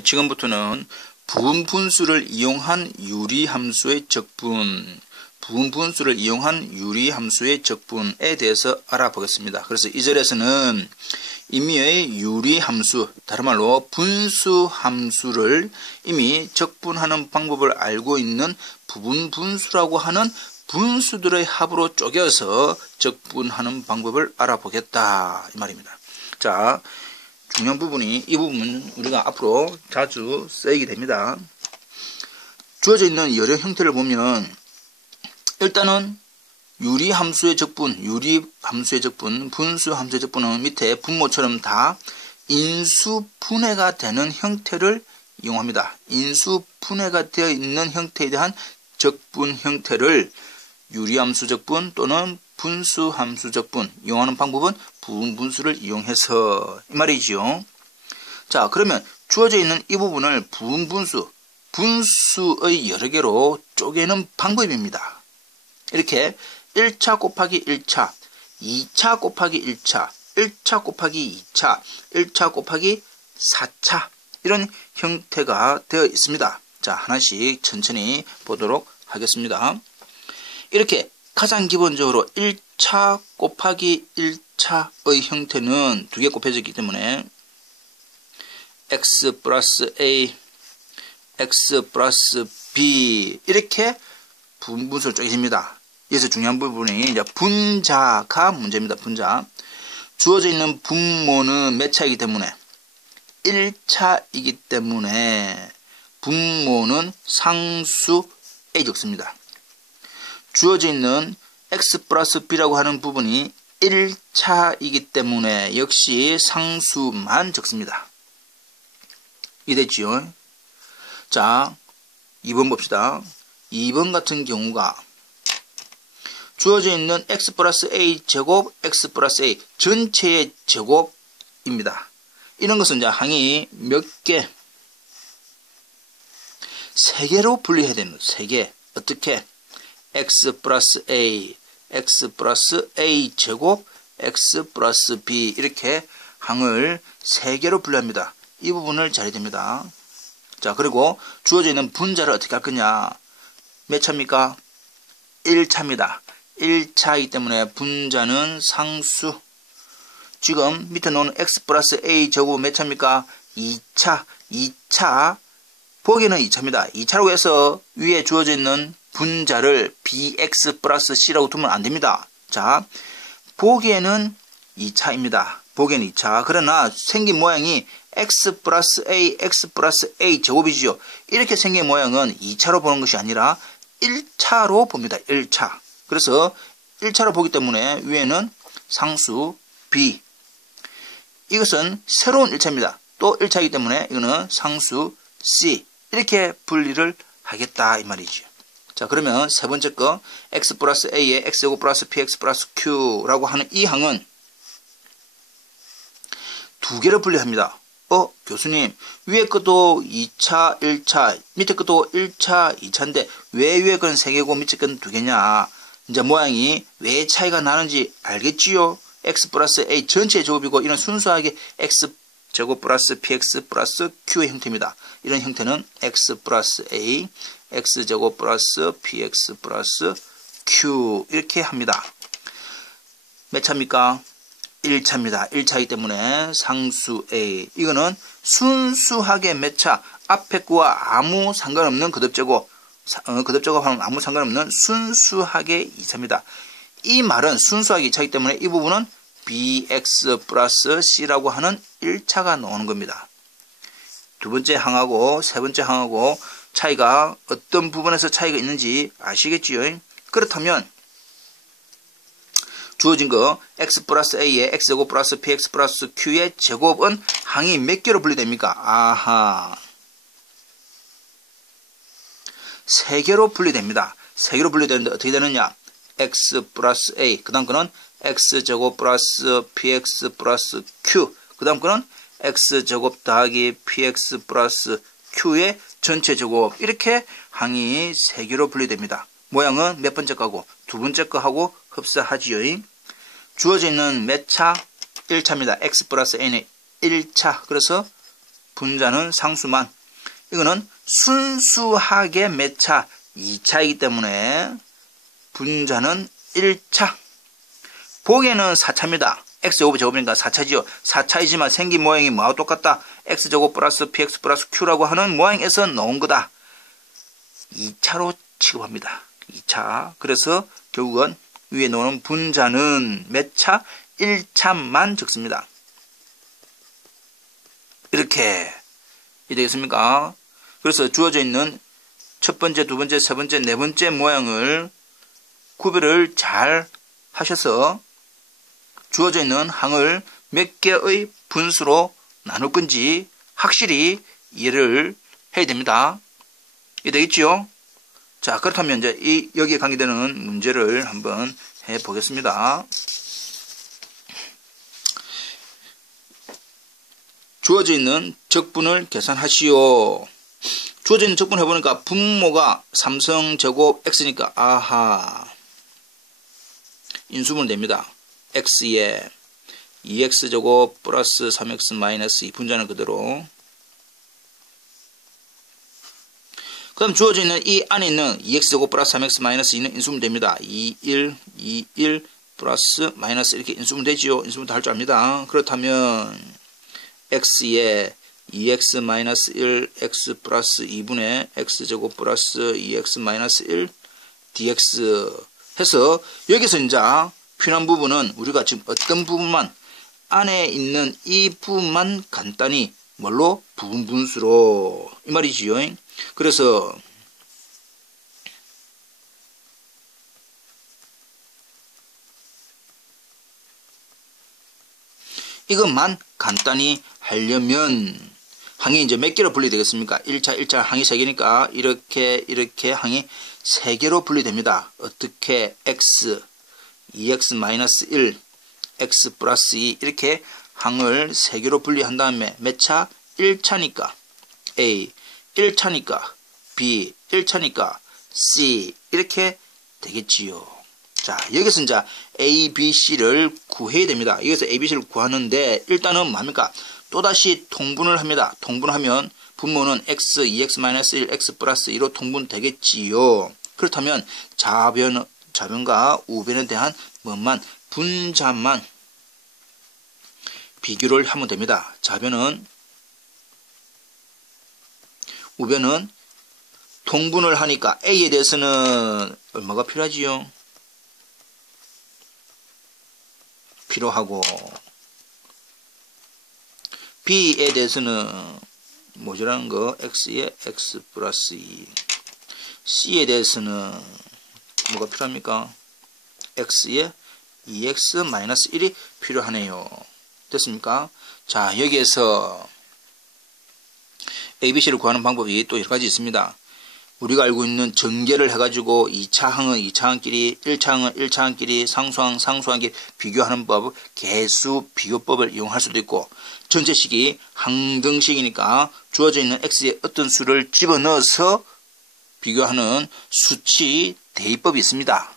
지금부터는 부분 분수를 이용한 유리함수의 적분, 부분 분수를 이용한 유리함수의 적분에 대해서 알아보겠습니다. 그래서 이 절에서는 임의의 유리함수, 다른 말로 분수함수를 이미 적분하는 방법을 알고 있는 부분 분수라고 하는 분수들의 합으로 쪼개서 적분하는 방법을 알아보겠다 이 말입니다. 자, 중요한 부분이 이 부분 우리가 앞으로 자주 쓰이게 됩니다. 주어져 있는 여러 형태를 보면 일단은 유리함수의 적분, 분수함수의 적분은 밑에 분모처럼 다 인수분해가 되는 형태를 이용합니다. 인수분해가 되어 있는 형태에 대한 적분 형태를 유리함수 적분 또는 분수함수 적분 이용하는 방법은 부분 분수를 이용해서 이 말이지요. 자, 그러면 주어져 있는 이 부분을 부분 분수의 여러 개로 쪼개는 방법입니다. 이렇게 1차 곱하기 1차, 2차 곱하기 1차, 1차 곱하기 2차, 1차 곱하기 4차 이런 형태가 되어 있습니다. 자, 하나씩 천천히 보도록 하겠습니다. 이렇게 가장 기본적으로 1차 곱하기 1차의 형태는 두 개 곱해져 있기 때문에 x 플러스 a, x 플러스 b 이렇게 부분 분수를 쪼개집니다. 여기서 중요한 부분이 이제 분자가 문제입니다. 분자. 주어져 있는 분모는 몇 차이기 때문에 1차이기 때문에 분모는 상수 a 적습니다. 주어져 있는 x 플러스 b라고 하는 부분이 1차이기 때문에 역시 상수만 적습니다. 이해됐지요? 자, 2번 봅시다. 2번 같은 경우가 주어져 있는 x 플러스 a 제곱, x 플러스 a 전체의 제곱입니다. 이런 것은 이제 항이 몇 개? 3개로 분리해야 됩니다. 3개. 어떻게? x 플러스 a, x 플러스 a 제곱, x 플러스 b 이렇게 항을 3개로 분리합니다. 이 부분을 잘 해야 됩니다. 자, 그리고 주어져 있는 분자를 어떻게 할 거냐? 몇 차입니까? 1차입니다. 1차이기 때문에 분자는 상수. 지금 밑에 놓은 x 플러스 a 제곱 몇 차입니까? 2차. 2차. 보기에는 2차입니다. 2차라고 해서 위에 주어져 있는 분자를 bx 플러스 c라고 두면 안 됩니다. 자, 보기에는 2차입니다. 보기에는 2차. 그러나 생긴 모양이 x 플러스 a 제곱이지요. 이렇게 생긴 모양은 2차로 보는 것이 아니라 1차로 봅니다. 1차. 그래서 1차로 보기 때문에 위에는 상수 b. 이것은 새로운 1차입니다. 또 1차이기 때문에 이거는 상수 c. 이렇게 분리를 하겠다 이 말이죠. 자, 그러면 세 번째 거 x 플러스 a에 x제곱 플러스 px 플러스 q라고 하는 이 항은 두 개로 분리합니다. 교수님, 위에 것도 2차, 1차, 밑에 것도 1차, 2차인데 왜 위에 거는 3개고 밑에 거는 2개냐? 이제 모양이 왜 차이가 나는지 알겠지요? x 플러스 a 전체의 제곱이고 이런 순수하게 x 제곱 플러스 px 플러스 q의 형태입니다. 이런 형태는 x 플러스 a, x 제곱 플러스 px 플러스 q 이렇게 합니다. 몇 차입니까? 1차입니다. 1차이기 때문에 상수 a. 이거는 순수하게 몇 차? 앞에 거와 아무 상관없는 거듭제곱. 거듭제곱하면 아무 상관없는 순수하게 2차입니다. 이 말은 순수하게 2차이기 때문에 이 부분은 bx 플러스 c라고 하는 1차가 나오는 겁니다. 두 번째 항하고 세 번째 항하고 차이가 어떤 부분에서 차이가 있는지 아시겠지요? 그렇다면 주어진 거 x 플러스 a에 x제곱 플러스 px 플러스 q의 제곱은 항이 몇 개로 분리됩니까? 아하, 3개로 분리됩니다. 3개로 분리되는데 어떻게 되느냐? x 플러스 a, 그 다음 거는 x제곱 플러스 px 플러스 q, 그 다음 거는 x제곱 더하기 px 플러스 q의 전체 제곱. 이렇게 항이 3개로 분리됩니다. 모양은 몇 번째 거고 두 번째 거하고 흡사하지요. 주어져 있는 몇 차? 1차입니다. x 플러스 a는 1차. 그래서 분자는 상수만. 이거는 순수하게 몇 차? 2차이기 때문에 분자는 1차. 보기에는 4차입니다. x제곱 제곱이니까 4차지요. 4차이지만 생긴 모양이 뭐하고 똑같다? x제곱 플러스 px 플러스 q라고 하는 모양에서 나온 거다. 2차로 취급합니다. 2차. 그래서 결국은 위에 나오는 분자는 몇 차? 1차만 적습니다. 이렇게 되겠습니까? 그래서 주어져 있는 첫 번째, 두 번째, 세 번째, 네 번째 모양을 구별을 잘 하셔서 주어져 있는 항을 몇 개의 분수로 나눌 건지 확실히 이해를 해야 됩니다. 이해되겠지요? 자, 그렇다면 이제 여기에 관계되는 문제를 한번 해 보겠습니다. 주어져 있는 적분을 계산하시오. 주어져 있는 적분 해보니까 분모가 삼성제곱 x니까 아하 인수분 됩니다. x에 2x제곱 플러스 3x 마이너스 2 분자는 그대로. 그럼 주어져 있는 이 안에 있는 2x제곱 플러스 3x 마이너스 2는 인수분 됩니다. 21 플러스 마이너스 이렇게 인수분 되지요. 인수분 다 할 줄 압니다. 그렇다면 x에 2x 마이너스 1 x 플러스 2분의 x제곱 플러스 2x 마이너스 1 dx 해서 여기서 이제 필요한 부분은 우리가 지금 어떤 부분만 안에 있는 이 부분만 간단히 뭘로? 부분 분수로 이 말이지요. 그래서 이것만 간단히 하려면 항이 이제 몇 개로 분리되겠습니까? 1차 항이 3개니까 이렇게 항이 3개로 분리됩니다. 어떻게? x 2x-1 x 플러스 2 이렇게 항을 3개로 분리한 다음에 몇 차? 1차니까 a 1차니까 b 1차니까 c 이렇게 되겠지요. 자, 여기서 이제 a, b, c를 구해야 됩니다. 여기서 a, b, c를 구하는데 일단은 뭡니까? 또다시 통분을 합니다. 통분하면 분모는 x 2x-1 x 플러스 2로 통분되겠지요. 그렇다면 좌변과 우변에 대한 뭐만 분자만 비교를 하면 됩니다. 좌변은 우변은 통분을 하니까 a에 대해서는 얼마가 필요하지요? 필요하고 b에 대해서는 모자라는 거 x에 x 플러스 2 c에 대해서는 뭐가 필요합니까? x에 2x 마이너스 1이 필요하네요. 됐습니까? 자, 여기에서 ABC를 구하는 방법이 또 여러 가지 있습니다. 우리가 알고 있는 전개를 해가지고 2차항은 2차항끼리, 1차항은 1차항끼리, 상수항, 상수항끼리 비교하는 법, 개수 비교법을 이용할 수도 있고, 전체식이 항등식이니까 주어져 있는 x에 어떤 수를 집어넣어서 비교하는 수치 대입법이 있습니다.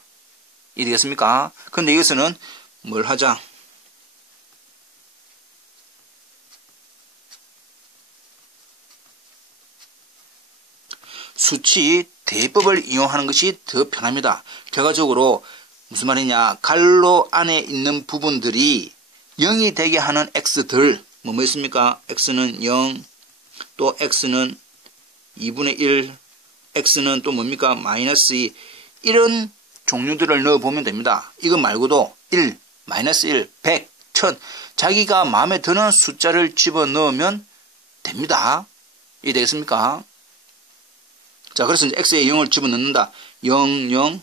이해되겠습니까? 그런데 여기서는 뭘 하자? 수치 대입법을 이용하는 것이 더 편합니다. 결과적으로 무슨 말이냐? 갈로 안에 있는 부분들이 0이 되게 하는 x들 뭐 있습니까? x는 0, 또 x는 2분의 1, x는 또 뭡니까? 마이너스 2 이런 종류들을 넣어보면 됩니다. 이거 말고도 1, 마이너스 1, 100, 1000 자기가 마음에 드는 숫자를 집어넣으면 됩니다. 이해되겠습니까? 자, 그래서 이제 x에 0을 집어넣는다. 0, 0,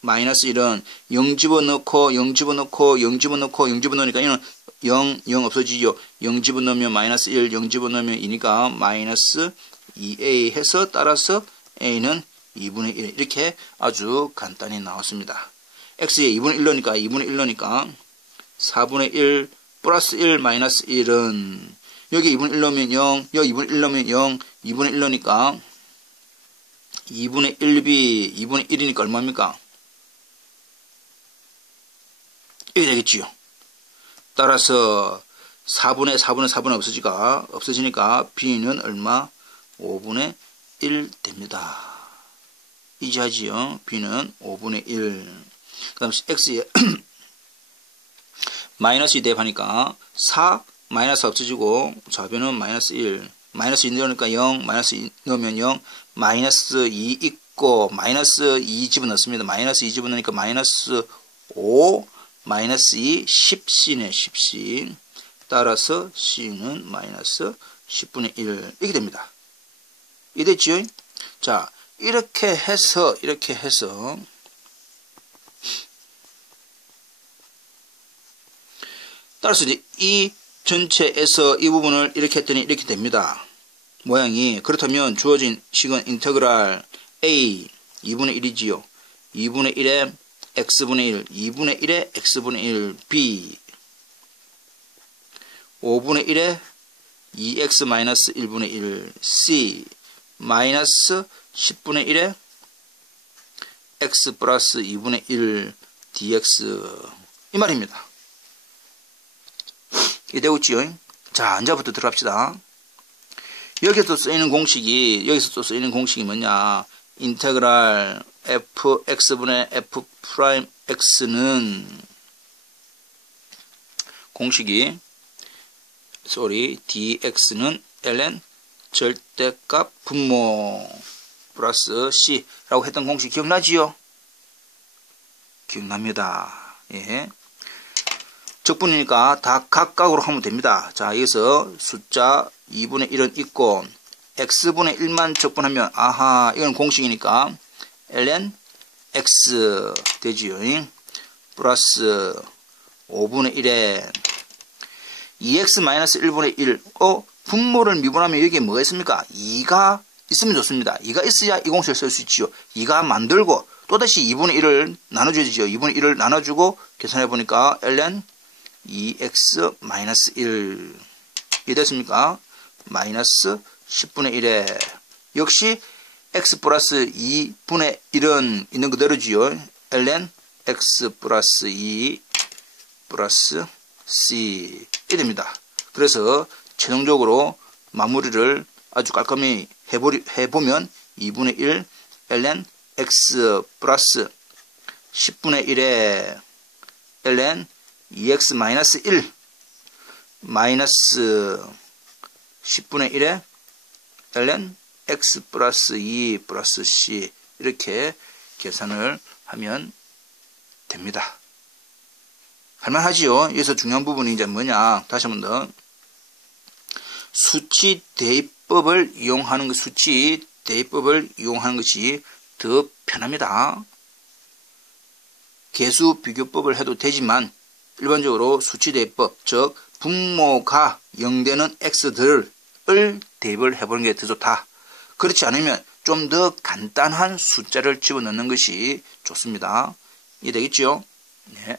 마이너스 1은 0 집어넣고 0 집어넣고 0 집어넣고 0 집어넣으니까 이는 0, 0 없어지죠. 0 집어넣으면 마이너스 1, 0 집어넣으면 2니까 마이너스 2a 해서 따라서 a는 2분의 1 이렇게 아주 간단히 나왔습니다. x에 2분의 1 넣으니까 2분의 1 넣으니까 4분의 1 플러스 1 마이너스 1은 여기 2분의 1 넣으면 0, 여기 2분의 1 넣으면 0, 2분의 1 넣으니까 2분의 1b 2분의 1이니까 얼마입니까? 이게 되겠지요. 따라서 4분의 없어지니까 b는 얼마? 5분의 1 됩니다. 이지하지요. b는 5분의 1. 그 다음 x에 마이너스 2 대입하니까 4 마이너스 없어지고 좌변은 마이너스 1. 마이너스 2 넣으니까 0, 마이너스 2 넣으면 0, 마이너스 2 있고 마이너스 2 집어넣습니다. 마이너스 2 집어넣으니까 마이너스 5, 마이너스 2, 10c네. 10c. 따라서 c는 마이너스 10분의 1 이렇게 됩니다. 이해됐지요? 자, 이렇게 해서 따라서 이제 이 전체에서 이 부분을 이렇게 했더니 이렇게 됩니다. 모양이. 그렇다면 주어진 식은 인테그랄 a 2분의 1이지요. 2분의 1에 x분의 1, 2분의 1에 x분의 1, b 5분의 1에 2x 마이너스 1분의 1, c 마이너스 10분의 1에 x 플러스 2분의 1 dx 이 말입니다. 이해되고 있지요? 자, 이제부터 들어갑시다. 여기서 쓰이는 공식이 뭐냐? 인테그랄 fx분의 f 프라임 x는 공식이 dx는 ln 절대값 분모 플러스 c라고 했던 공식 기억나지요? 기억납니다. 예. 적분이니까 다 각각으로 하면 됩니다. 자, 여기서 숫자 2분의 1은 있고 x분의 1만 적분하면 아하, 이건 공식이니까 ln x 되지요. 플러스 5분의 1에 2x 마이너스 1분의 1 분모를 미분하면 여기에 뭐가 있습니까? 2가 있으면 좋습니다. 2가 있어야 이 공식을 쓸 수 있지요. 2가 만들고 또다시 2분의 1을 나눠주지요. 2분의 1을 나눠주고 계산해보니까 ln 2x 마이너스 1 이해됐습니까? 마이너스 10분의 1에 역시 x 플러스 2분의 1은 있는 그대로지요. ln x 플러스 2 플러스 c 이 됩니다. 그래서 최종적으로 마무리를 아주 깔끔히 해보면 2분의 1 ln x 플러스 10분의 1에 ln 2x 마이너스 1 마이너스 10분의 1에 ln x 플러스 2 플러스 c 이렇게 계산을 하면 됩니다. 할만하지요? 여기서 중요한 부분이 이제 뭐냐? 다시 한 번 더. 수치 대입법을 이용하는 것이 더 편합니다. 개수 비교법을 해도 되지만 일반적으로 수치 대입법, 즉 분모가 0되는 x들을 대입을 해보는 게 더 좋다. 그렇지 않으면 좀 더 간단한 숫자를 집어넣는 것이 좋습니다. 이해되겠죠? 네.